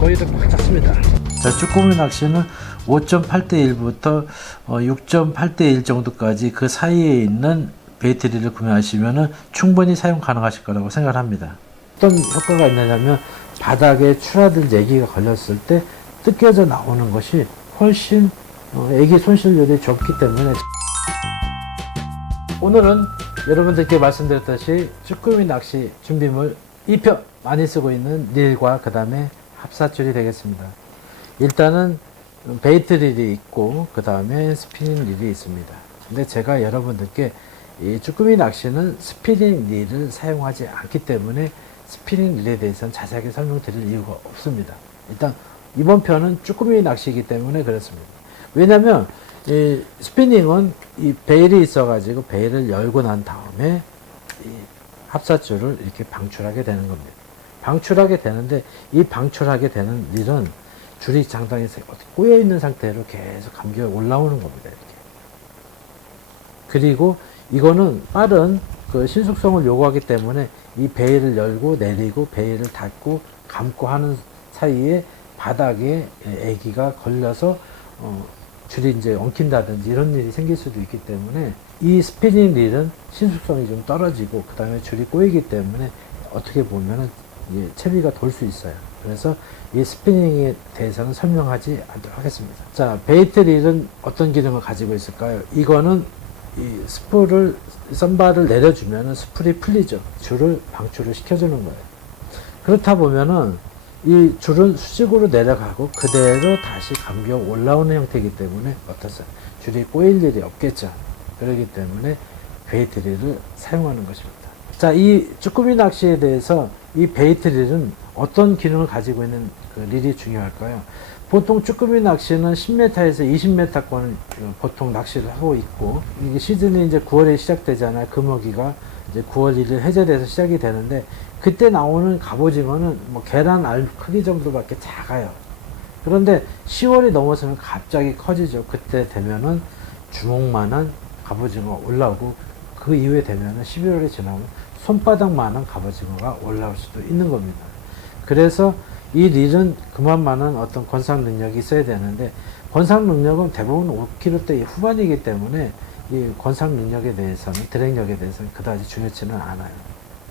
거의 다 꽉 찼습니다. 자, 쭈꾸미 낚시는 5.8대 1부터 6.8대 1 정도까지 그 사이에 있는 베이트리를 구매하시면 충분히 사용 가능하실 거라고 생각합니다. 어떤 효과가 있느냐면 바닥에 추라든 애기가 걸렸을 때 뜯겨져 나오는 것이 훨씬 애기 손실률이 적기 때문에, 오늘은 여러분들께 말씀드렸듯이 쭈꾸미 낚시 준비물 2편 많이 쓰고 있는 릴과 그 다음에 합사줄이 되겠습니다. 일단은 베이트 릴이 있고 그 다음에 스피닝 릴이 있습니다. 근데 제가 여러분들께 이 쭈꾸미 낚시는 스피닝 릴을 사용하지 않기 때문에 스피닝 릴에 대해서는 자세하게 설명드릴 이유가 없습니다. 일단 이번 편은 쭈꾸미 낚시이기 때문에 그렇습니다. 왜냐면 이 스피닝은 이 베일이 있어 가지고 베일을 열고 난 다음에 이 합사줄을 이렇게 방출하게 되는 겁니다. 방출하게 되는데 이 방출하게 되는 릴은 줄이 상당히 꼬여 있는 상태로 계속 감겨 올라오는 겁니다. 이렇게. 그리고 이거는 빠른 그 신속성을 요구하기 때문에 이 베일을 열고 내리고 베일을 닫고 감고 하는 사이에 바닥에 애기가 걸려서 줄이 이제 엉킨다든지 이런 일이 생길 수도 있기 때문에 이 스피닝 릴은 신속성이 좀 떨어지고 그 다음에 줄이 꼬이기 때문에 어떻게 보면은 채비가 돌 수 있어요. 그래서 이 스피닝에 대해서는 설명하지 않도록 하겠습니다. 자, 베이트 릴은 어떤 기능을 가지고 있을까요? 이거는 이 스풀을, 썬바를 내려주면은 스풀이 풀리죠. 줄을 방출을 시켜주는 거예요. 그렇다 보면은 이 줄은 수직으로 내려가고 그대로 다시 감겨 올라오는 형태이기 때문에 어떠세요? 줄이 꼬일 일이 없겠죠. 그렇기 때문에 베이트 릴을 사용하는 것입니다. 자, 이 쭈꾸미 낚시에 대해서 이 베이트 릴은 어떤 기능을 가지고 있는 그 릴이 중요할까요? 보통 쭈꾸미 낚시는 10m에서 20m권 보통 낚시를 하고 있고, 이게 시즌이 이제 9월에 시작되잖아요. 금어기가 이제 9월 1일 해제돼서 시작이 되는데, 그때 나오는 갑오징어는 뭐 계란 알 크기 정도밖에 작아요. 그런데 10월이 넘어서면 갑자기 커지죠. 그때 되면은 주먹만한 갑오징어가 올라오고, 그 이후에 되면은 11월이 지나면 손바닥만한 갑오징어가 올라올 수도 있는 겁니다. 그래서 이 릴은 그만만한 어떤 권상 능력이 있어야 되는데, 권상 능력은 대부분 5kg대 후반이기 때문에 이 권상 능력에 대해서는, 드랙력에 대해서는 그다지 중요치는 않아요.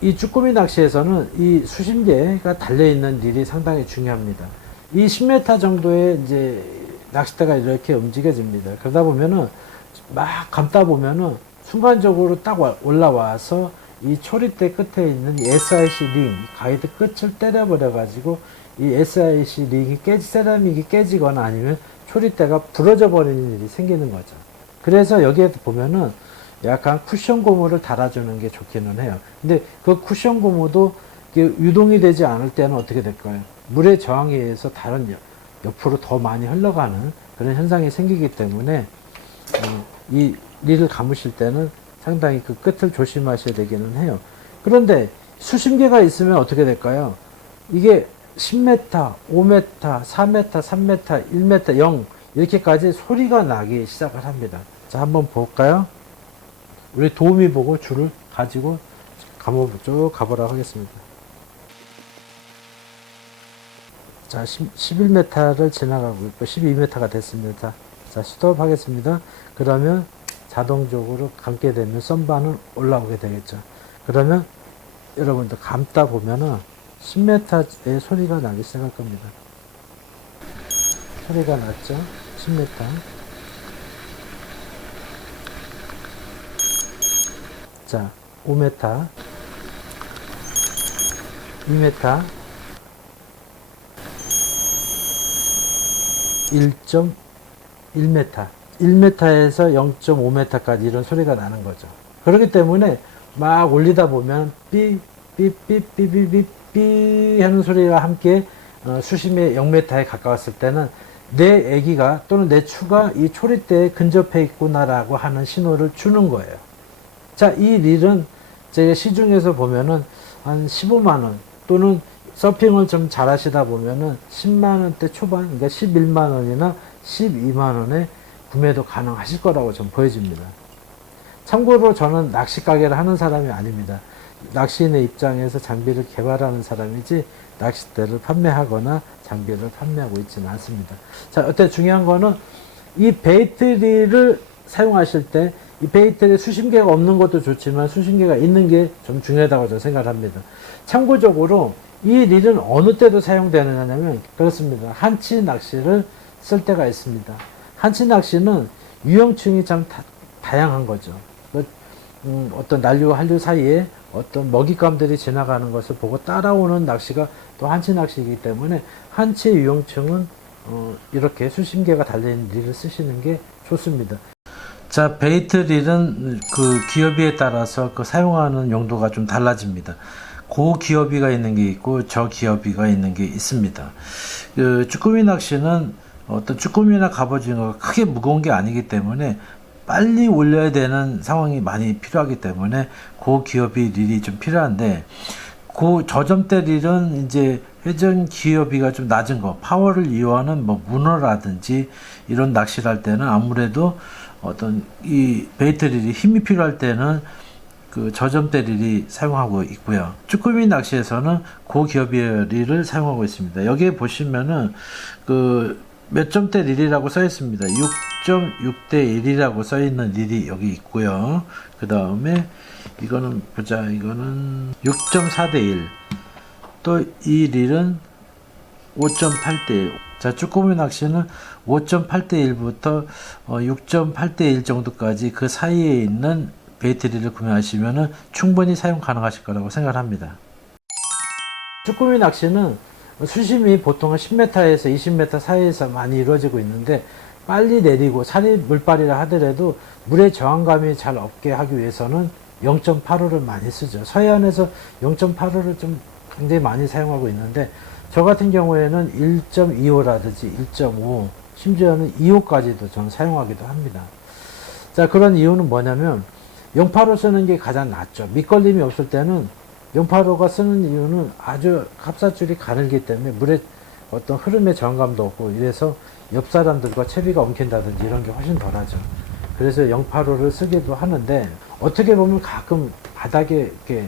이 쭈꾸미 낚시에서는 이 수심계가 달려있는 릴이 상당히 중요합니다. 이 10m 정도의 이제 낚싯대가 이렇게 움직여집니다. 그러다 보면은 막 감다 보면은 순간적으로 딱 올라와서 이 초리대 끝에 있는 이 SIC 링, 가이드 끝을 때려버려 가지고 이 SIC 링이 세라믹이 깨지거나 아니면 초리대가 부러져 버리는 일이 생기는 거죠. 그래서 여기에 보면은 약간 쿠션 고무를 달아주는 게 좋기는 해요. 근데 그 쿠션 고무도 유동이 되지 않을 때는 어떻게 될까요? 물의 저항에 의해서 다른 옆으로 더 많이 흘러가는 그런 현상이 생기기 때문에 이 릴을 감으실 때는 상당히 그 끝을 조심하셔야 되기는 해요. 그런데 수심계가 있으면 어떻게 될까요? 이게 10m, 5m, 4m, 3m, 1m, 0 이렇게까지 소리가 나기 시작을 합니다. 자, 한번 볼까요? 우리 도우미 보고 줄을 가지고 쭉 가보라고 하겠습니다. 자, 11m를 지나가고 있고 12m가 됐습니다. 자, 스톱 하겠습니다. 그러면 자동적으로 감게 되면 썬바는 올라오게 되겠죠. 그러면 여러분들 감다 보면은 10m의 소리가 나기 시작할 겁니다. 소리가 났죠? 10m. 자, 5m, 2m, 1.1m, 1m에서 0.5m까지 이런 소리가 나는 거죠. 그렇기 때문에 막 올리다 보면 삐삐삐삐삐삐 하는 소리와 함께 수심이 0m에 가까웠을 때는 내 애기가 또는 내 추가 이 초리대에 근접해 있구나라고 하는 신호를 주는 거예요. 자, 이 릴은 제가 시중에서 보면은 한 15만원 또는 서핑을 좀 잘 하시다 보면은 10만원대 초반, 그러니까 11만원이나 12만원에 구매도 가능하실 거라고 좀 보여집니다. 참고로 저는 낚시 가게를 하는 사람이 아닙니다. 낚시인의 입장에서 장비를 개발하는 사람이지 낚싯대를 판매하거나 장비를 판매하고 있지는 않습니다. 자, 어때 중요한 거는 이 베이트릴을 사용하실 때 이 베이트릴 수심계가 없는 것도 좋지만 수심계가 있는 게 좀 중요하다고 저는 생각합니다. 참고적으로 이 릴은 어느 때도 사용되느냐면 그렇습니다. 한치 낚시를 쓸 때가 있습니다. 한치 낚시는 유형층이 참 다양한 거죠. 어떤 난류와 한류 사이에 어떤 먹잇감들이 지나가는 것을 보고 따라오는 낚시가 또 한치 낚시이기 때문에 한치의 유형층은 이렇게 수심계가 달려있는 릴을 쓰시는 게 좋습니다. 자, 베이트 릴은 그 기어비에 따라서 그 사용하는 용도가 좀 달라집니다. 고기어비가 있는 게 있고 저기어비가 있는 게 있습니다. 그 쭈꾸미 낚시는 어떤 쭈꾸미나 갑오징어가 크게 무거운 게 아니기 때문에 빨리 올려야 되는 상황이 많이 필요하기 때문에 고기어비 릴이 좀 필요한데, 그 저점대 릴은 이제 회전 기어비가 좀 낮은 거, 파워를 이용하는 뭐 문어라든지 이런 낚시를 할 때는 아무래도 어떤 이 베이트 릴이 힘이 필요할 때는 그 저점대 릴이 사용하고 있고요. 쭈꾸미 낚시에서는 고기어비 릴을 사용하고 있습니다. 여기에 보시면은 그 몇 점대 릴이라고 써 있습니다. 6.6대 1이라고 써 있는 릴이 여기 있고요. 그 다음에 이거는 보자, 이거는 6.4대 1. 또 이 릴은 5.8대 1. 자, 쭈꾸미 낚시는 5.8대 1부터 6.8대 1 정도까지 그 사이에 있는 베이트 릴을 구매하시면 충분히 사용 가능하실 거라고 생각합니다. 쭈꾸미 낚시는 수심이 보통 10m에서 20m 사이에서 많이 이루어지고 있는데, 빨리 내리고 산이 물발이라 하더라도 물의 저항감이 잘 없게 하기 위해서는 0.85를 많이 쓰죠. 서해안에서 0.85를 좀 굉장히 많이 사용하고 있는데, 저 같은 경우에는 1.25라든지 1.5, 심지어는 2호까지도 저는 사용하기도 합니다. 자, 그런 이유는 뭐냐면 085 쓰는 게 가장 낫죠. 밑걸림이 없을 때는 085가 쓰는 이유는 아주 합사줄이 가늘기 때문에 물의 어떤 흐름의 저항감도 없고, 이래서 옆 사람들과 채비가 엉킨다든지 이런 게 훨씬 덜하죠. 그래서 085를 쓰기도 하는데, 어떻게 보면 가끔 바닥에 이렇게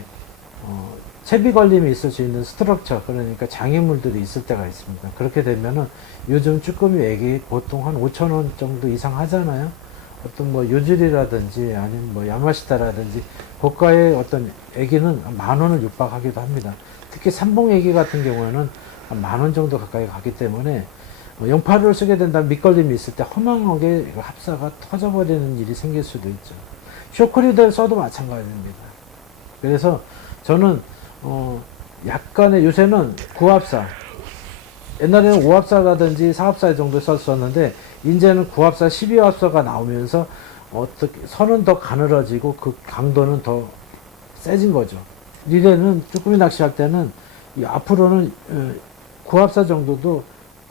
채비 걸림이 있을 수 있는 스트럭처, 그러니까 장애물들이 있을 때가 있습니다. 그렇게 되면은 요즘 쭈꾸미 액이 보통 한 5,000원 정도 이상 하잖아요. 어떤 뭐 요즐이라든지 아니면 뭐 야마시타라든지 고가의 어떤 애기는 10,000원을 육박하기도 합니다. 특히 삼봉 애기 같은 경우에는 한 10,000원 정도 가까이 가기 때문에 085를 쓰게 된다면 밑걸림이 있을 때 허망하게 합사가 터져버리는 일이 생길 수도 있죠. 쇼크리드를 써도 마찬가지입니다. 그래서 저는 약간의, 요새는 9합사, 옛날에는 5합사라든지 4합사 정도 썼었는데 이제는 9합사, 12합사가 나오면서 어떻게 선은 더 가늘어지고 그 강도는 더 세진 거죠. 릴에는 쭈꾸미 낚시할 때는 앞으로는 9합사 정도도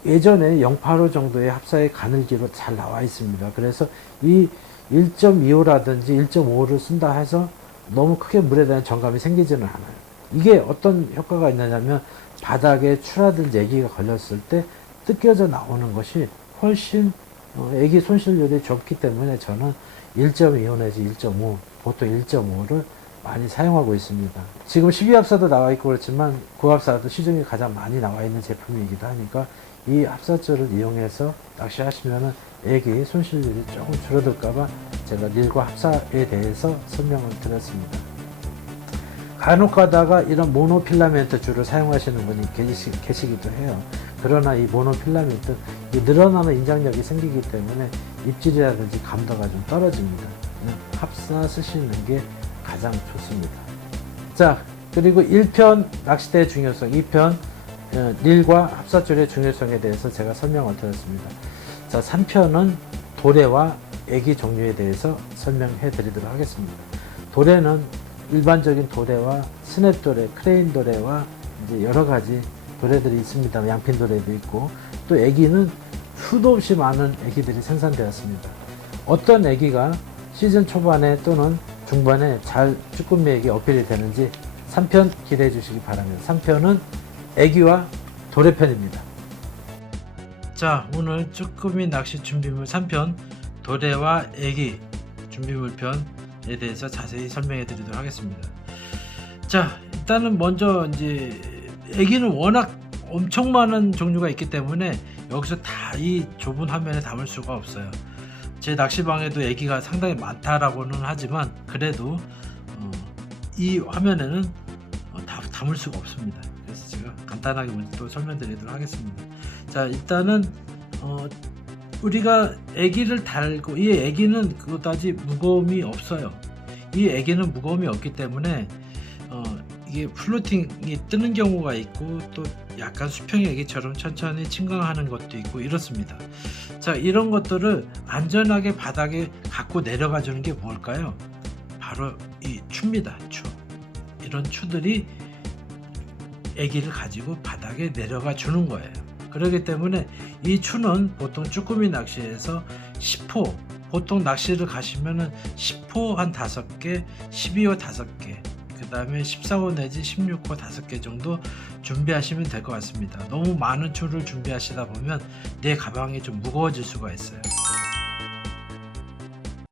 예전에 085 정도의 합사의 가늘기로 잘 나와 있습니다. 그래서 이 1.25라든지 1.5를 쓴다 해서 너무 크게 물에 대한 정감이 생기지는 않아요. 이게 어떤 효과가 있느냐면 바닥에 추라든 애기가 걸렸을 때 뜯겨져 나오는 것이 훨씬 애기 손실률이 좁기 때문에 저는 1.25 내지 1.5, 보통 1.5를 많이 사용하고 있습니다. 지금 12합사도 나와 있고 그렇지만 9합사도 시중에 가장 많이 나와 있는 제품이기도 하니까 이 합사줄을 이용해서 낚시하시면은 애기 손실률이 조금 줄어들까봐 제가 릴과 합사에 대해서 설명을 드렸습니다. 간혹 가다가 이런 모노필라멘트 줄을 사용하시는 분이 계시기도 해요. 그러나 이 모노필라멘트, 늘어나는 인장력이 생기기 때문에 입질이라든지 감도가 좀 떨어집니다. 합사 쓰시는 게 가장 좋습니다. 자, 그리고 1편 낚시대의 중요성, 2편 릴과 합사줄의 중요성에 대해서 제가 설명을 드렸습니다. 자, 3편은 도래와 애기 종류에 대해서 설명해 드리도록 하겠습니다. 도래는 일반적인 도래와 스냅 도래, 크레인 도래와 이제 여러 가지 도래들이 있습니다. 양핀 도래도 있고, 또 애기는 수도 없이 많은 애기들이 생산되었습니다. 어떤 애기가 시즌 초반에 또는 중반에 잘 쭈꾸미에게 어필이 되는지 3편 기대해 주시기 바랍니다. 3편은 애기와 도래편입니다. 자, 오늘 쭈꾸미 낚시 준비물 3편 도래와 애기 준비물 편에 대해서 자세히 설명해 드리도록 하겠습니다. 자, 일단은 먼저 이제 애기는 워낙 엄청 많은 종류가 있기 때문에 여기서 다 이 좁은 화면에 담을 수가 없어요. 제 낚시방에도 애기가 상당히 많다라고는 하지만 그래도 이 화면에는 다 담을 수가 없습니다. 그래서 제가 간단하게 먼저 또 설명드리도록 하겠습니다. 자, 일단은 우리가 애기를 달고, 이 애기는 그다지 무거움이 없어요. 이 애기는 무거움이 없기 때문에 이게 플로팅이 뜨는 경우가 있고 또 약간 수평 애기처럼 천천히 침강하는 것도 있고 이렇습니다. 자, 이런 것들을 안전하게 바닥에 갖고 내려가 주는 게 뭘까요? 바로 이 추입니다. 추. 이런 추들이 애기를 가지고 바닥에 내려가 주는 거예요. 그렇기 때문에 이 추는 보통 쭈꾸미 낚시에서 10호, 보통 낚시를 가시면은 10호 한 5개, 12호 5개, 그 다음에 14호 내지 16호 5개 정도 준비하시면 될 것 같습니다. 너무 많은 추를 준비하시다 보면 내 가방이 좀 무거워질 수가 있어요.